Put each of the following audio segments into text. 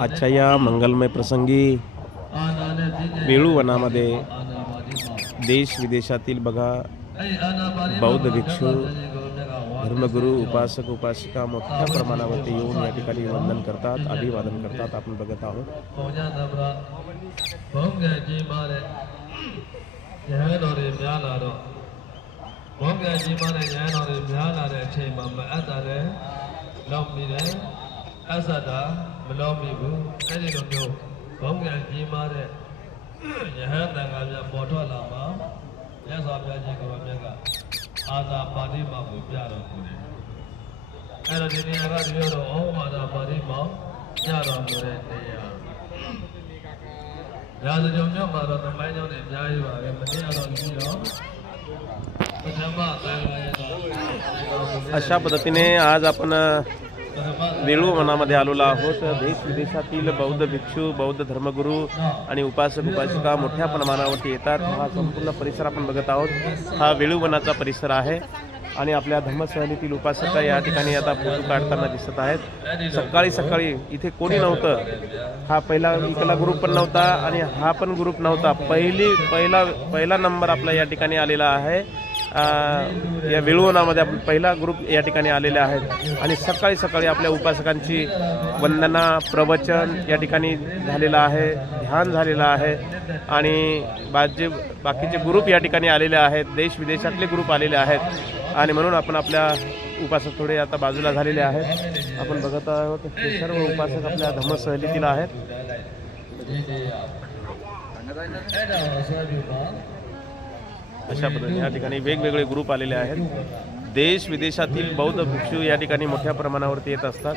आजच्या या मंगलमय प्रसंगी वेळूवनामध्ये देश विदेशातील बघा बौद्ध भिक्षू, धर्मगुरू, उपासक उपासिका मोठ्या प्रमाणावरती येऊन या ठिकाणी वंदन करतात, अभिवादन करतात. आपण बघत आहोत. अशा पद्धतीने आज आपण वेळूवनामध्ये आलेलो आहोत. देश विदेशातील बौद्ध भिक्षू, बौद्ध धर्मगुरू आणि उपासक उपासिका मोठ्या प्रमाणावरती येतात. हा संपूर्ण परिसर आपण बघत आहोत. हा वेळूवनाचा परिसर आहे आणि आपल्या धर्मसहलीतील उपासका या ठिकाणी आता फोटो काढताना दिसत आहेत. सकाळी सकाळी इथे कोणी नव्हतं. हा पहिला ग्रुप पण नव्हता आणि हा पण ग्रुप नव्हता. पहिला नंबर आपला या ठिकाणी आलेला आहे. या वेळूवनामध्ये आपण पहिला ग्रुप या ठिकाणी आलेले आहेत आणि सकाळी सकाळी आपल्या उपासकांची वंदना, प्रवचन या ठिकाणी झालेलं आहे, ध्यान झालेलं आहे आणि बाकीचे ग्रुप या ठिकाणी आलेले आहेत. देश विदेशातले ग्रुप आलेले आहेत आणि म्हणून आपण आपल्या उपासक थोडे आता बाजूला झालेले आहेत. आपण बघत आहोत हे सर्व उपासक आपल्या धर्मसहलीतील आहेत. अशा पद्धतीने या ठिकाणी वेगवेगळे ग्रुप आलेले आहेत. देश विदेशातील बौद्ध भिक्षू या ठिकाणी मोठ्या प्रमाणावरती येत असतात.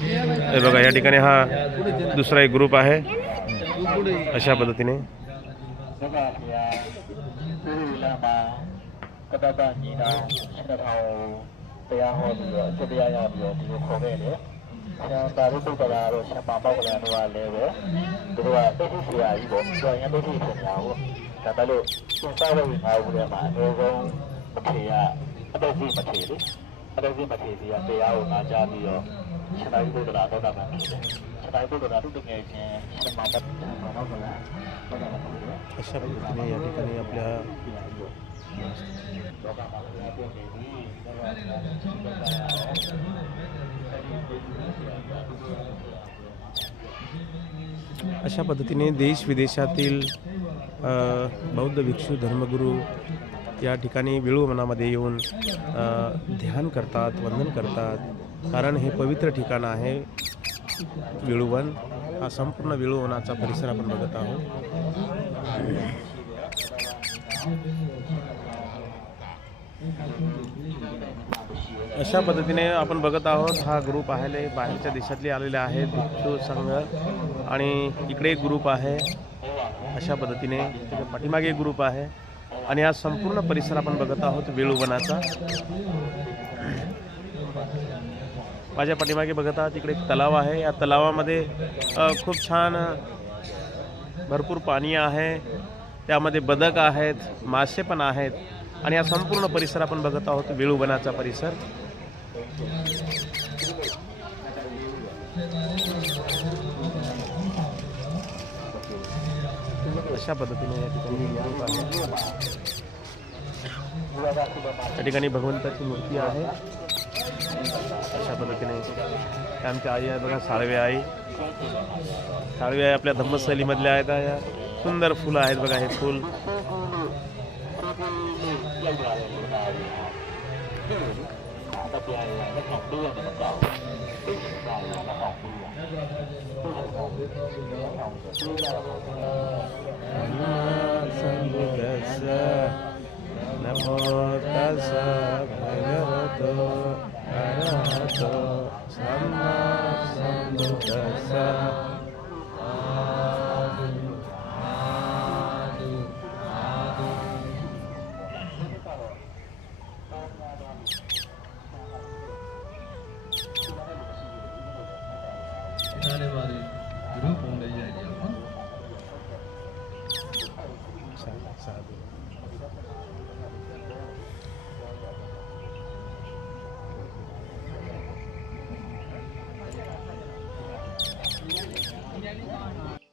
हे बघा या ठिकाणी हा दुसरा एक ग्रुप आहे. अशा पद्धतीने या ठिकाणी आपल्या अशा पद्धतीने देश विदेशातील बौद्ध भिक्षू, धर्मगुरू या ठिकाणी वेळूवनामध्ये येऊन ध्यान करतात, वंदन करतात. कारण हे पवित्र ठिकाण आहे वेळूवन. हा संपूर्ण वेळूवनाचा परिसर आपण बघत आहोत. अशा पद्धतीने आपण बघत आहोत. हा ग्रुप आहे बाहेरच्या देशातले आलेले आहेत भिक्षू संघ आणि इकडे एक ग्रुप आहे. अशा पद्धतीने पाठीमागे एक ग्रुप आहे आणि हा संपूर्ण परिसर आपण बघत आहोत वेळूवनाचा. माझ्या पाठीमागे बघत आहात इकडे एक तलाव आहे. या तलावामध्ये खूप छान भरपूर पाणी आहे. त्यामध्ये बदक आहेत, मासे पण आहेत आणि हा संपूर्ण परिसर आपण बघत आहोत वेळूवनाचा परिसर. अशा पद्धतीने या ठिकाणी भगवंताची मूर्ती आहे. अशा पद्धतीने आमच्या आई आहे बघा, साळवे आई. साळवे आई आपल्या धर्मस्थलीमधल्या आहेत. या सुंदर फुलं आहेत बघा. हे फुल नमो तस्स भगवतो अरहतो सम्मा सम्बुद्धस्स.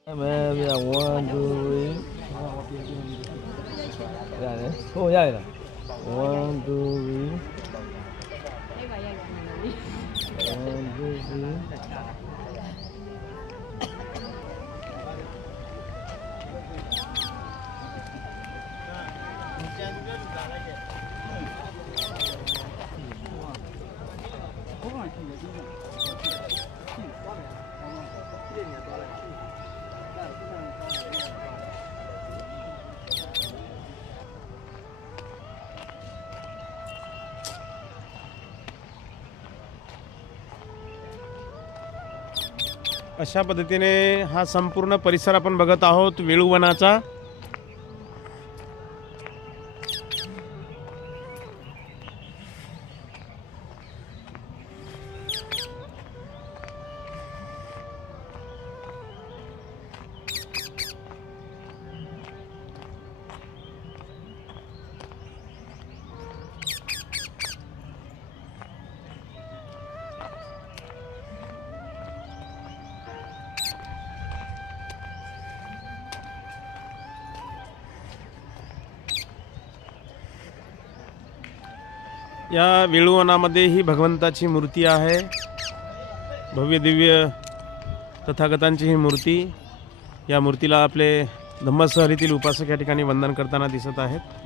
Maybe I want to read. Oh, yeah, yeah. Want to read. Want to read. अशा पद्धतीने हा संपूर्ण परिसर आपण बघत आहोत वेळूवनाचा. या वेळूवनामध्ये ही भगवंताची मूर्ती आहे. भव्य दिव्य तथागतांची ही मूर्ती. या मूर्तीला आपले धम्मसहलीतील उपासक या ठिकाणी वंदन करताना दिसत आहेत.